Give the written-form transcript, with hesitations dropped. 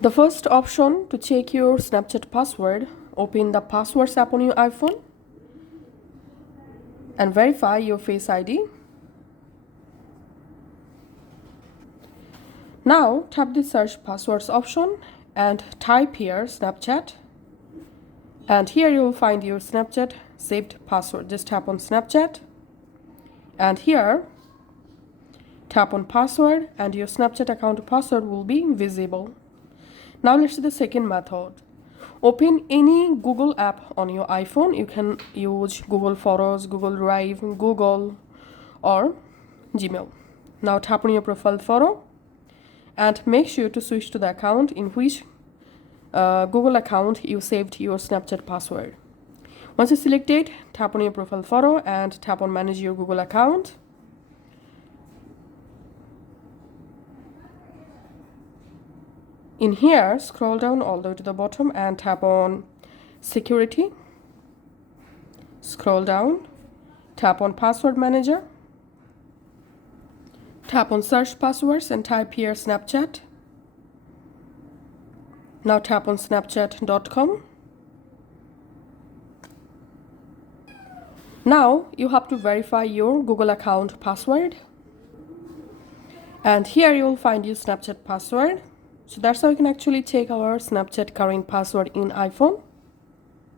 The first option to check your Snapchat password, open the Passwords app on your iPhone and verify your Face ID. Now tap the search passwords option and type here Snapchat, and here you will find your Snapchat saved password. Just tap on Snapchat and here tap on password and your Snapchat account password will be visible. Now let's do the second method. Open any Google app on your iPhone. You can use Google Photos, Google Drive, Google or Gmail. Now tap on your profile photo and make sure to switch to the account in which Google account you saved your Snapchat password. Once you select it, tap on your profile photo and tap on manage your Google account. In here, scroll down all the way to the bottom and tap on security. Scroll down, tap on password manager. Tap on search passwords and type here Snapchat. Now tap on snapchat.com. Now you have to verify your Google account password. And here you will find your Snapchat password. So that's how you can actually check our Snapchat current password in iPhone.